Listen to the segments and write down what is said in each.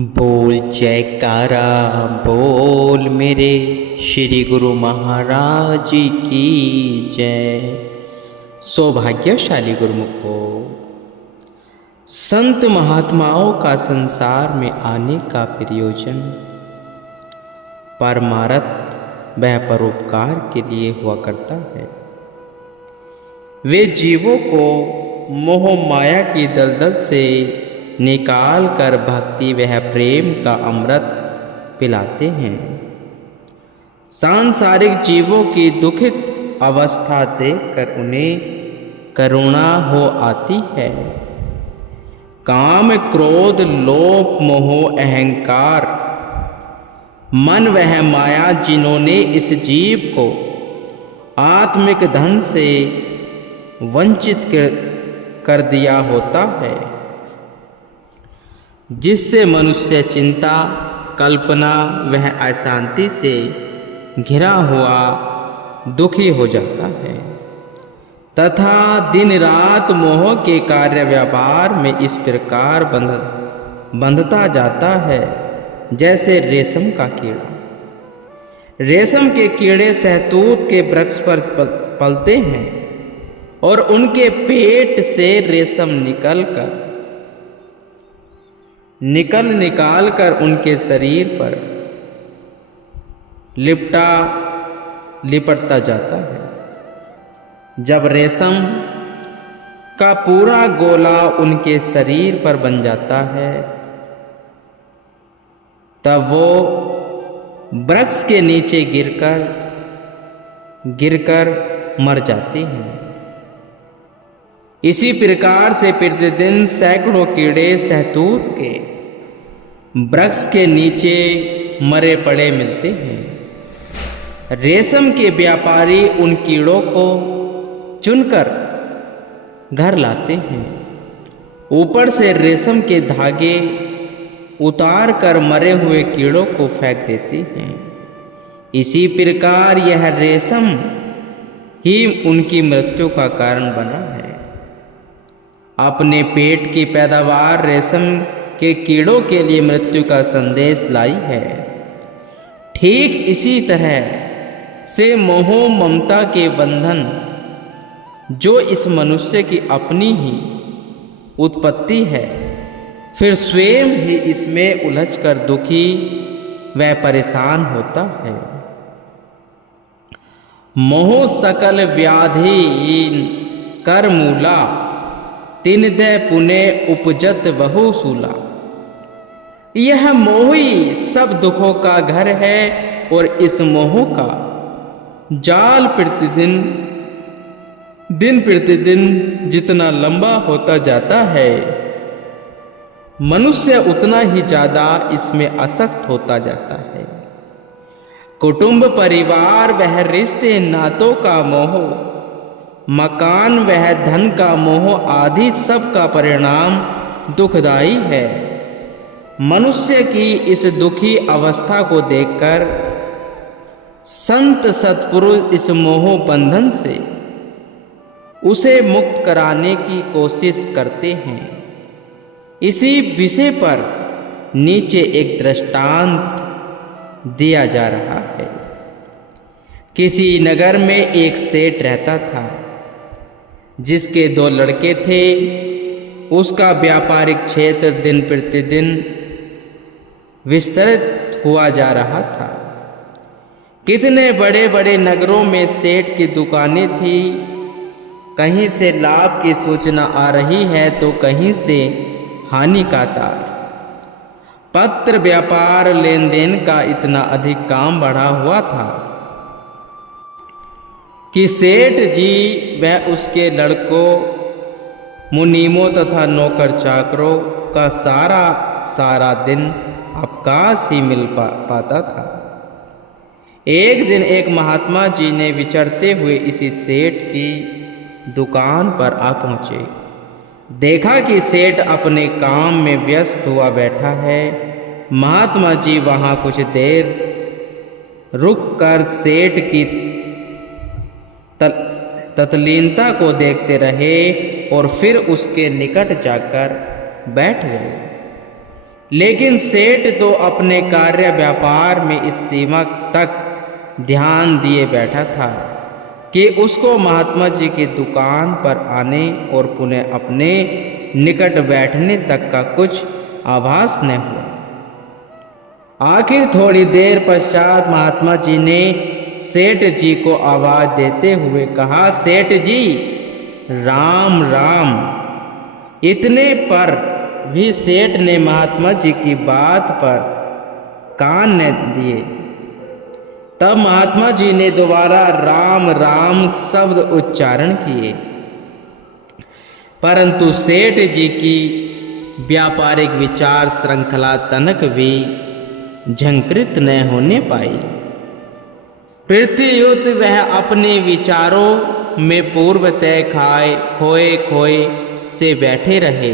बोल जयकारा बोल मेरे श्री गुरु महाराज की जय। सौभाग्यशाली गुरुमुखो, संत महात्माओं का संसार में आने का प्रयोजन परमार्थ व परोपकार के लिए हुआ करता है। वे जीवों को मोह माया की दलदल से निकाल कर भक्ति वह प्रेम का अमृत पिलाते हैं। सांसारिक जीवों की दुखित अवस्था देखकर उन्हें करुणा हो आती है। काम क्रोध लोभ मोह अहंकार मन वह माया जिन्होंने इस जीव को आत्मिक धन से वंचित कर दिया होता है, जिससे मनुष्य चिंता कल्पना वह अशांति से घिरा हुआ दुखी हो जाता है तथा दिन रात मोह के कार्य व्यापार में इस प्रकार बंधता जाता है जैसे रेशम का कीड़ा। रेशम के कीड़े सहतूत के वृक्ष पर पलते हैं और उनके पेट से रेशम निकाल कर उनके शरीर पर लिपटता जाता है। जब रेशम का पूरा गोला उनके शरीर पर बन जाता है तब वो वृक्ष के नीचे गिरकर मर जाती हैं। इसी प्रकार से प्रतिदिन सैकड़ों कीड़े सहतूत के वृक्ष के नीचे मरे पड़े मिलते हैं। रेशम के व्यापारी उन कीड़ों को चुनकर घर लाते हैं, ऊपर से रेशम के धागे उतार कर मरे हुए कीड़ों को फेंक देते हैं। इसी प्रकार यह रेशम ही उनकी मृत्यु का कारण बना है। अपने पेट की पैदावार रेशम के कीड़ों के लिए मृत्यु का संदेश लाई है। ठीक इसी तरह से मोह ममता के बंधन जो इस मनुष्य की अपनी ही उत्पत्ति है, फिर स्वयं ही इसमें उलझकर दुखी व परेशान होता है। मोह सकल व्याधि कर मूला तिन दे पुने उपजत बहु सूला। यह मोह ही सब दुखों का घर है और इस मोह का जाल दिन प्रतिदिन जितना लंबा होता जाता है, मनुष्य उतना ही ज्यादा इसमें आसक्त होता जाता है। कुटुंब परिवार वह रिश्ते नातों का मोह, मकान वह धन का मोह आदि सब का परिणाम दुखदाई है। मनुष्य की इस दुखी अवस्था को देखकर संत सत्पुरुष इस मोह बंधन से उसे मुक्त कराने की कोशिश करते हैं। इसी विषय पर नीचे एक दृष्टांत दिया जा रहा है। किसी नगर में एक सेठ रहता था जिसके 2 लड़के थे। उसका व्यापारिक क्षेत्र दिन प्रतिदिन विस्तृत हुआ जा रहा था। कितने बड़े बड़े नगरों में सेठ की दुकानें थी। कहीं से लाभ की सूचना आ रही है तो कहीं से हानि का तार। पत्र व्यापार लेन देन का इतना अधिक काम बढ़ा हुआ था कि सेठ जी व उसके लड़कों मुनीमों तथा नौकर चाकरों का सारा दिन अवकाश ही मिल पाता था। एक दिन एक महात्मा जी ने विचरते हुए इसी सेठ की दुकान पर आ पहुंचे। देखा कि सेठ अपने काम में व्यस्त हुआ बैठा है। महात्मा जी वहां कुछ देर रुककर सेठ की तत्लीनता को देखते रहे और फिर उसके निकट जाकर बैठ गए। लेकिन सेठ तो अपने कार्य व्यापार में इस सीमा तक ध्यान दिए बैठा था कि उसको महात्मा जी की दुकान पर आने और पुनः अपने निकट बैठने तक का कुछ आभास न हुआ। आखिर थोड़ी देर पश्चात महात्मा जी ने सेठ जी को आवाज देते हुए कहा, सेठ जी राम राम। इतने पर भी सेठ ने महात्मा जी की बात पर कान न दिए। तब महात्मा जी ने दोबारा राम राम शब्द उच्चारण किए, परंतु सेठ जी की व्यापारिक विचार श्रृंखला तनक भी झंकृत न होने पाई। प्रत्युत वह अपने विचारों में पूर्व तय खोए खोए से बैठे रहे।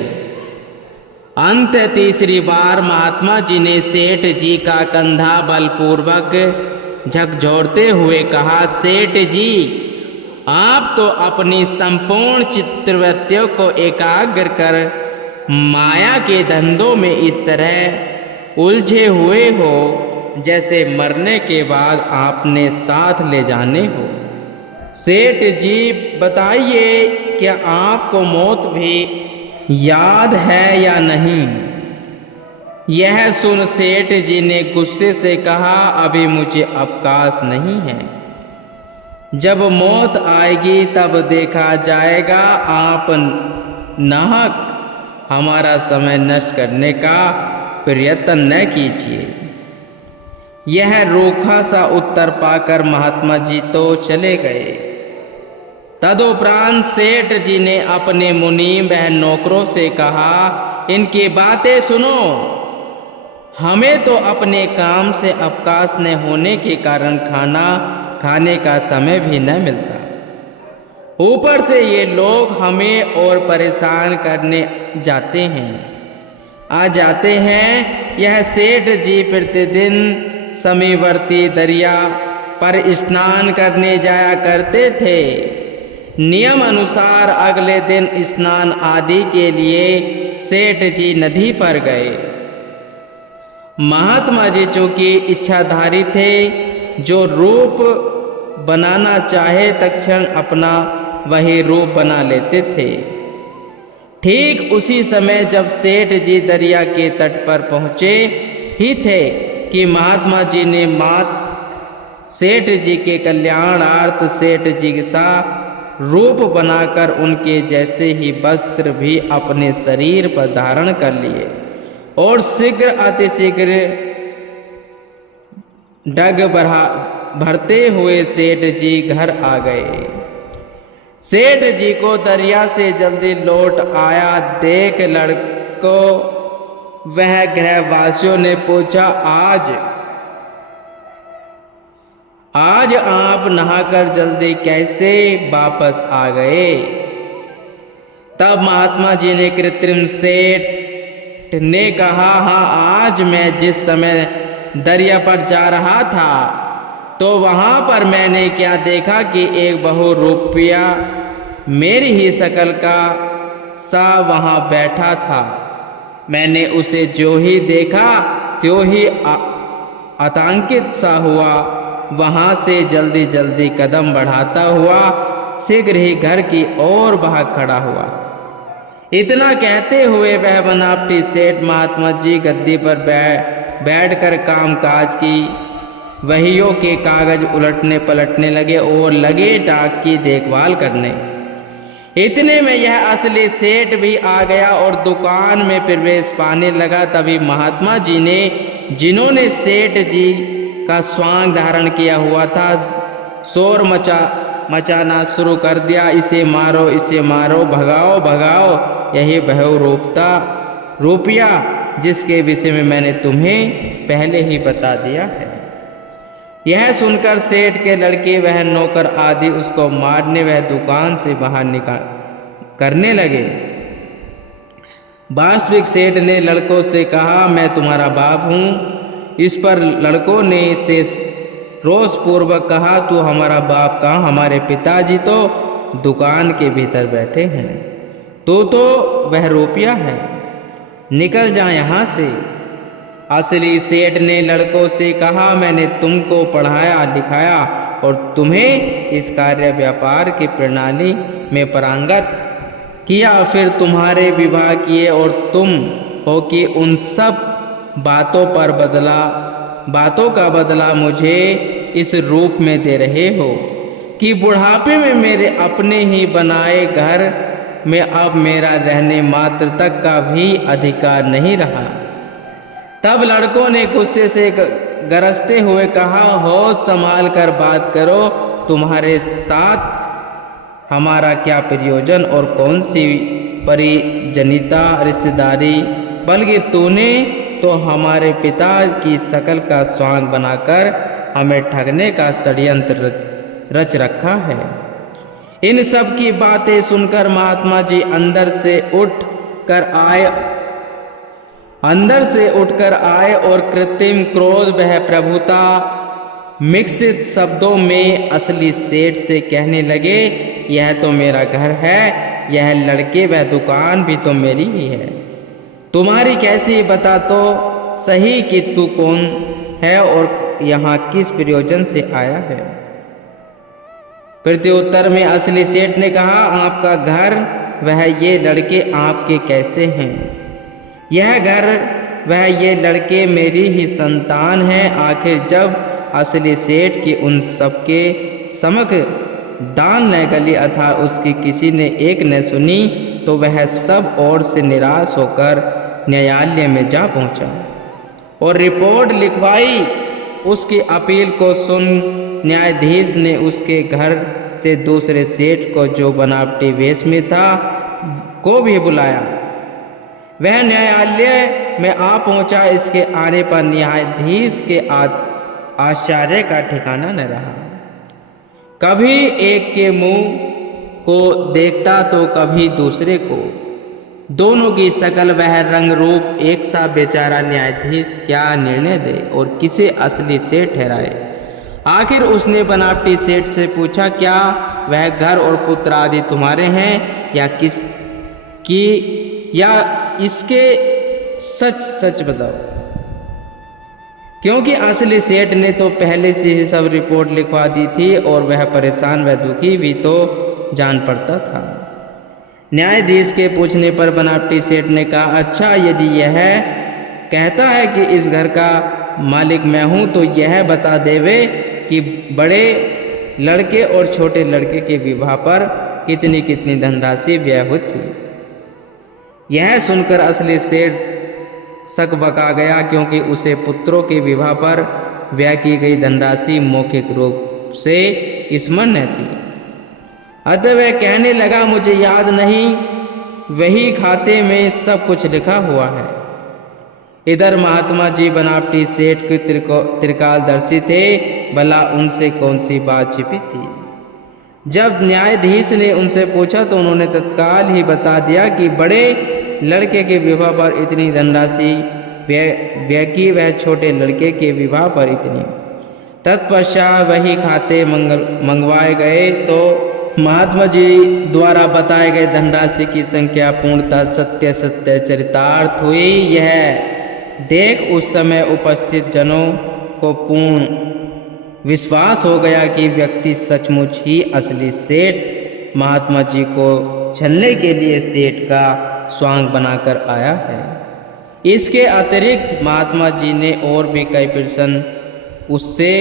अंत तीसरी बार महात्मा जी ने सेठ जी का कंधा बलपूर्वक झकझोरते हुए कहा, सेठ जी आप तो अपनी संपूर्ण चित्तवृत्तियों को एकाग्र कर माया के धंधों में इस तरह उलझे हुए हो जैसे मरने के बाद आपने साथ ले जाने हो। सेठ जी बताइए, क्या आपको मौत भी याद है या नहीं? यह सुन सेठ जी ने गुस्से से कहा, अभी मुझे अवकाश नहीं है। जब मौत आएगी तब देखा जाएगा। आप नाहक हमारा समय नष्ट करने का प्रयत्न न कीजिए। यह रूखा सा उत्तर पाकर महात्मा जी तो चले गए। तदुपरांत सेठ जी ने अपने मुनीम व नौकरों से कहा, इनकी बातें सुनो। हमें तो अपने काम से अवकाश न होने के कारण खाना खाने का समय भी न मिलता। ऊपर से ये लोग हमें और परेशान करने आ जाते हैं। यह सेठ जी प्रतिदिन समीवर्ती दरिया पर स्नान करने जाया करते थे। नियम अनुसार अगले दिन स्नान आदि के लिए सेठ जी नदी पर गए। महात्मा जी चूंकि इच्छाधारी थे, जो रूप बनाना चाहे तत्क्षण अपना वही रूप बना लेते थे। ठीक उसी समय जब सेठ जी दरिया के तट पर पहुंचे ही थे कि महात्मा जी ने सेठ जी के कल्याणार्थ सेठ जी सा रूप बनाकर उनके जैसे ही वस्त्र भी अपने शरीर पर धारण कर लिए और शीघ्र अतिशीघ्र डग भरते हुए सेठ जी घर आ गए। सेठ जी को दरिया से जल्दी लौट आया देख लड़कों वह गृहवासियों ने पूछा, आज आप नहाकर जल्दी कैसे वापस आ गए? तब महात्मा जी ने कृत्रिम सेठ ने कहा, हाँ, आज मैं जिस समय दरिया पर जा रहा था तो वहां पर मैंने क्या देखा कि एक बहुरूपिया मेरी ही शकल का सा वहां बैठा था। मैंने उसे जो ही देखा त्यों ही आतंकित सा हुआ। वहां से जल्दी जल्दी कदम बढ़ाता हुआ शीघ्र ही घर की ओर भाग खड़ा हुआ। इतना कहते हुए वह बनावटी सेठ महात्मा जी गद्दी पर बैठकर कामकाज की वहियों के कागज उलटने पलटने लगे और लगे डाक की देखभाल करने। इतने में यह असली सेठ भी आ गया और दुकान में प्रवेश पाने लगा। तभी महात्मा जी ने, जिन्होंने सेठ जी का स्वांग धारण किया हुआ था, शोर मचाना शुरू कर दिया, इसे मारो, भगाओ भगाओ, यही बहुरूपिया जिसके विषय में मैंने तुम्हें पहले ही बता दिया है। यह सुनकर सेठ के लड़के वह नौकर आदि उसको मारने वह दुकान से बाहर करने लगे। वास्तविक सेठ ने लड़कों से कहा, मैं तुम्हारा बाप हूँ। इस पर लड़कों ने से रोषपूर्वक कहा, तू हमारा बाप कहाँ? हमारे पिताजी तो दुकान के भीतर बैठे हैं, तो वह रुपया है, निकल जा यहाँ से। असली सेठ ने लड़कों से कहा, मैंने तुमको पढ़ाया लिखाया और तुम्हें इस कार्य व्यापार की प्रणाली में पारंगत किया, फिर तुम्हारे विवाह किए और तुम हो कि उन सब बातों का बदला मुझे इस रूप में दे रहे हो कि बुढ़ापे में मेरे अपने ही बनाए घर में अब मेरा रहने मात्र तक का भी अधिकार नहीं रहा। तब लड़कों ने गुस्से से गरजते हुए कहा, होश संभाल कर बात करो, तुम्हारे साथ हमारा क्या प्रयोजन और कौन सी परिजनिता रिश्तेदारी, बल्कि तूने तो हमारे पिता की शकल का स्वांग बनाकर हमें ठगने का षड्यंत्र रच रखा है। इन सब की बातें सुनकर महात्मा जी अंदर से उठकर आए और कृत्रिम क्रोध वह प्रभुता मिश्रित शब्दों में असली सेठ से कहने लगे, यह तो मेरा घर है, यह लड़के वह दुकान भी तो मेरी ही है, तुम्हारी कैसी बता तो सही कि तू कौन है और यहाँ किस प्रयोजन से आया है। प्रत्युत्तर में असली सेठ ने कहा, आपका घर वह ये लड़के आपके कैसे हैं, यह घर वह ये लड़के मेरी ही संतान है। आखिर जब असली सेठ की उन सबके समक दान न गली अथा उसकी किसी ने एक न सुनी तो वह सब ओर से निराश होकर न्यायालय में जा पहुंचा और रिपोर्ट लिखवाई। उसकी अपील को सुन न्यायाधीश ने उसके घर से दूसरे सेठ को, जो बनावटी वेश में था, को भी बुलाया। वह न्यायालय में आ पहुंचा। इसके आने पर न्यायाधीश के आश्चर्य का ठिकाना न रहा। कभी एक के मुंह को देखता तो कभी दूसरे को, दोनों की शकल वह रंग रूप एक सा। बेचारा न्यायाधीश क्या निर्णय दे और किसे असली सेठ ठहराए। आखिर उसने बनावटी सेठ से पूछा, क्या वह घर और पुत्र आदि तुम्हारे हैं या इसके सच सच बताओ, क्योंकि असली सेठ ने तो पहले से ही सब रिपोर्ट लिखवा दी थी और वह परेशान व दुखी भी तो जान पड़ता था। न्यायाधीश के पूछने पर बनावटी सेठ ने कहा, अच्छा, यदि यह कहता है कि इस घर का मालिक मैं हूं तो यह बता देवे कि बड़े लड़के और छोटे लड़के के विवाह पर कितनी कितनी धनराशि व्यय हुई थी। यह सुनकर असली सेठ सकबका गया, क्योंकि उसे पुत्रों के विवाह पर व्यय की गई धनराशि मौखिक रूप से स्मरण थी। अतः वह कहने लगा, मुझे याद नहीं, वही खाते में सब कुछ लिखा हुआ है। इधर महात्मा जी बनावटी सेठ के त्रिकालदर्शी थे, भला उनसे कौन सी बात छिपी थी। जब न्यायाधीश ने उनसे पूछा तो उन्होंने तत्काल ही बता दिया कि बड़े लड़के के विवाह पर इतनी धनराशि व्यय की, वह छोटे लड़के के विवाह पर इतनी। तत्पश्चात वही खाते मंगवाए गए तो महात्मा जी द्वारा बताए गए धनराशि की संख्या पूर्णतः सत्य चरितार्थ हुई। यह देख उस समय उपस्थित जनों को पूर्ण विश्वास हो गया कि व्यक्ति सचमुच ही असली सेठ महात्मा जी को छलने के लिए सेठ का स्वांग बनाकर आया है। इसके अतिरिक्त महात्मा जी ने और भी कई प्रश्न उससे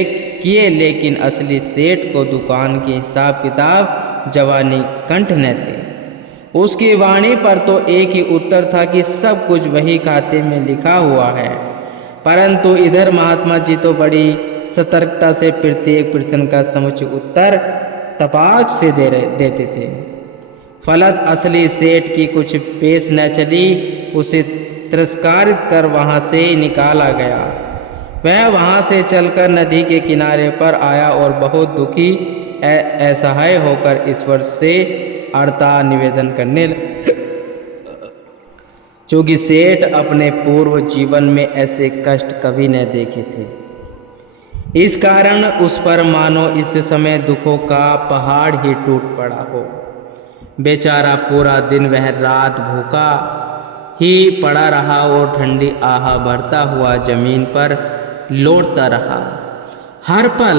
किए, लेकिन असली सेठ को दुकान के हिसाब किताब जवानी कंठ न थे। उसकी वाणी पर तो एक ही उत्तर था कि सब कुछ वही खाते में लिखा हुआ है, परंतु इधर महात्मा जी तो बड़ी सतर्कता से प्रत्येक प्रश्न का समुचित उत्तर तपाक से देते थे। फलत असली सेठ की कुछ पेश न चली, उसे तिरस्कारित कर वहां से निकाला गया। वह वहां से चलकर नदी के किनारे पर आया और बहुत दुखी असहाय होकर ईश्वर से अर्ता निवेदन करने क्योंकि सेठ अपने पूर्व जीवन में ऐसे कष्ट कभी न देखे थे। इस कारण उस पर मानो इस समय दुखों का पहाड़ ही टूट पड़ा हो। बेचारा पूरा दिन वह रात भूखा ही पड़ा रहा और ठंडी आह भरता हुआ जमीन पर लौटता रहा। हर पल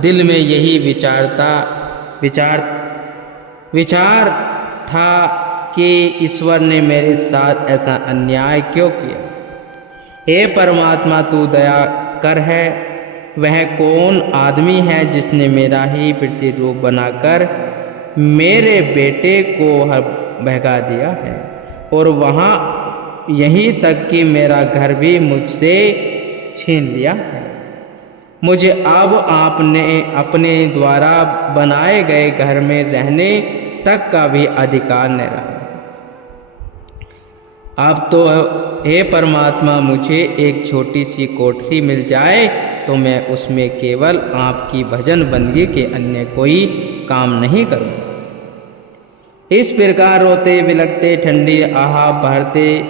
दिल में यही विचार था कि ईश्वर ने मेरे साथ ऐसा अन्याय क्यों किया। हे परमात्मा, तू दया कर है। वह कौन आदमी है जिसने मेरा ही प्रतिरूप बनाकर मेरे बेटे को भगा दिया है, और वहाँ यहीं तक कि मेरा घर भी मुझसे छीन लिया है। मुझे अब आपने अपने द्वारा बनाए गए घर में रहने तक का भी अधिकार न रहा। अब तो हे परमात्मा, मुझे एक छोटी सी कोठरी मिल जाए तो मैं उसमें केवल आपकी भजन बंदगी के अन्य कोई काम नहीं करूँगा। इस प्रकार रोते बिलखते ठंडी आह भरते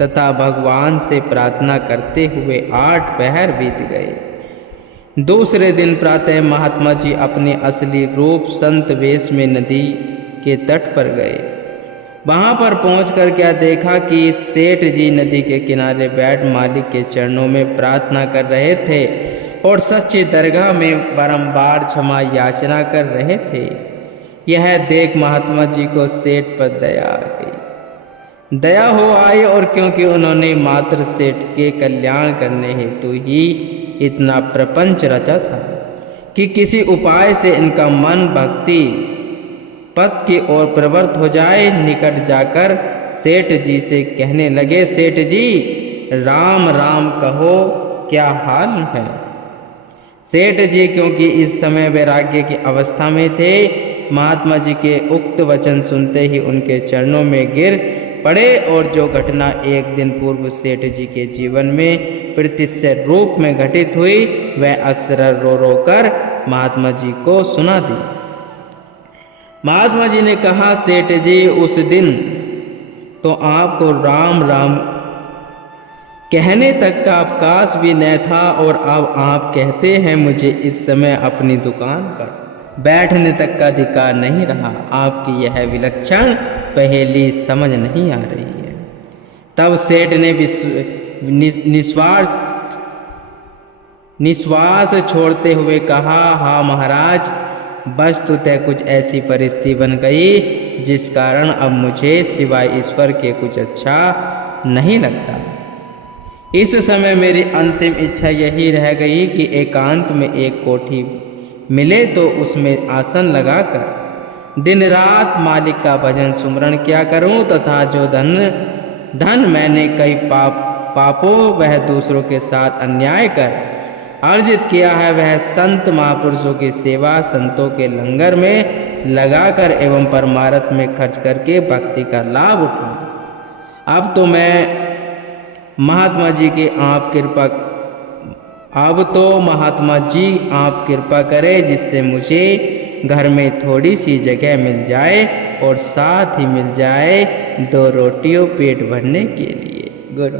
तथा भगवान से प्रार्थना करते हुए 8 पहर बीत गए। दूसरे दिन प्रातः महात्मा जी अपने असली रूप संत वेश में नदी के तट पर गए। वहां पर पहुंचकर क्या देखा कि सेठ जी नदी के किनारे बैठ मालिक के चरणों में प्रार्थना कर रहे थे और सच्ची दरगाह में बारंबार क्षमा याचना कर रहे थे। यह देख महात्मा जी को सेठ पर दया आ गई। दया हो आई, और क्योंकि उन्होंने मात्र सेठ के कल्याण करने हेतु ही इतना प्रपंच रचा था कि किसी उपाय से इनका मन भक्ति पथ की ओर प्रवृत्त हो जाए। निकट जाकर सेठ जी से कहने लगे, सेठ जी, राम राम कहो, क्या हाल है। सेठ जी क्योंकि इस समय वैराग्य की अवस्था में थे, महात्मा जी के उक्त वचन सुनते ही उनके चरणों में गिर पड़े और जो घटना एक दिन पूर्व सेठ जी के जीवन में प्रत्यक्ष रूप में घटित हुई, वह अक्सर रो रो कर महात्मा जी को सुना दी। महात्मा जी ने कहा, सेठ जी, उस दिन तो आपको राम राम कहने तक का अवकाश भी न था, और अब आप कहते हैं मुझे इस समय अपनी दुकान पर बैठने तक का अधिकार नहीं रहा। आपकी यह विलक्षण पहेली समझ नहीं आ रही है। तब सेठ ने निश्वास छोड़ते हुए कहा, हाँ महाराज, वस्तुतः कुछ ऐसी परिस्थिति बन गई जिस कारण अब मुझे सिवाय ईश्वर के कुछ अच्छा नहीं लगता। इस समय मेरी अंतिम इच्छा यही रह गई कि एकांत में एक कोठी मिले तो उसमें आसन लगाकर दिन रात मालिक का भजन सुमरण किया करूं, तथा जो धन मैंने कई पापों वह दूसरों के साथ अन्याय कर अर्जित किया है, वह संत महापुरुषों की सेवा, संतों के लंगर में लगाकर एवं परमार्थ में खर्च करके भक्ति का लाभ उठाऊं। अब तो महात्मा जी आप कृपा करें जिससे मुझे घर में थोड़ी सी जगह मिल जाए और साथ ही मिल जाए 2 रोटियों पेट भरने के लिए। गुरु